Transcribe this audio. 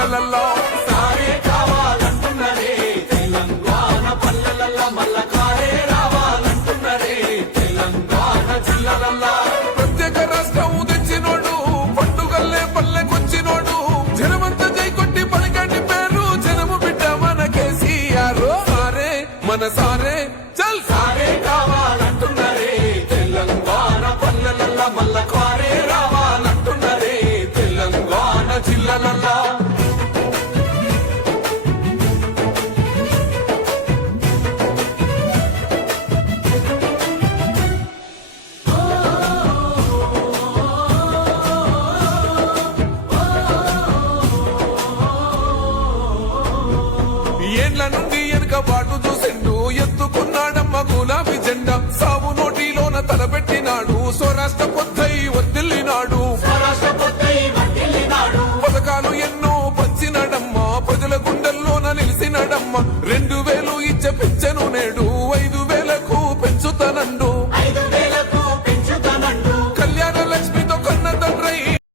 జిల్లలల్లో సారే కావాలంటున్నరే తెలంగాణ పల్లెలల్ల మల్ల కారే రావాలంటున్నరే తెలంగాణ జిల్లలల్ల ప్రత్యేక రాష్ట్రం తెచ్చినోడు పండుగల్లే పల్లెకొచ్చినోడు జనమంతా జై కొట్టి పలికండి పేరు జనము బిడ్డ మన కేసీఆర్ సారే మన సారే చల్ సారే కావాలంటున్నరే తెలంగాణ పల్లెలల్ల మల్ల కారే రావాలంటున్నరే తెలంగాణ జిల్లలల్ల ఏండ్ల నుండి వెనుకబాటు చూసిండు ఎత్తుకున్నాడమ్మ గులాబీ జెండా సాగు నోటిలోన తలపెట్టినాడు స్వరాష్ట్ర పొద్దై వర్దిల్లినాడు స్వరాష్ట్ర పొద్దై వర్ధిల్లినాడు పథకాలు ఎన్నో పంచినడమ్మ ప్రజల గుండెల్లోన నిలిచినడమ్మ 2000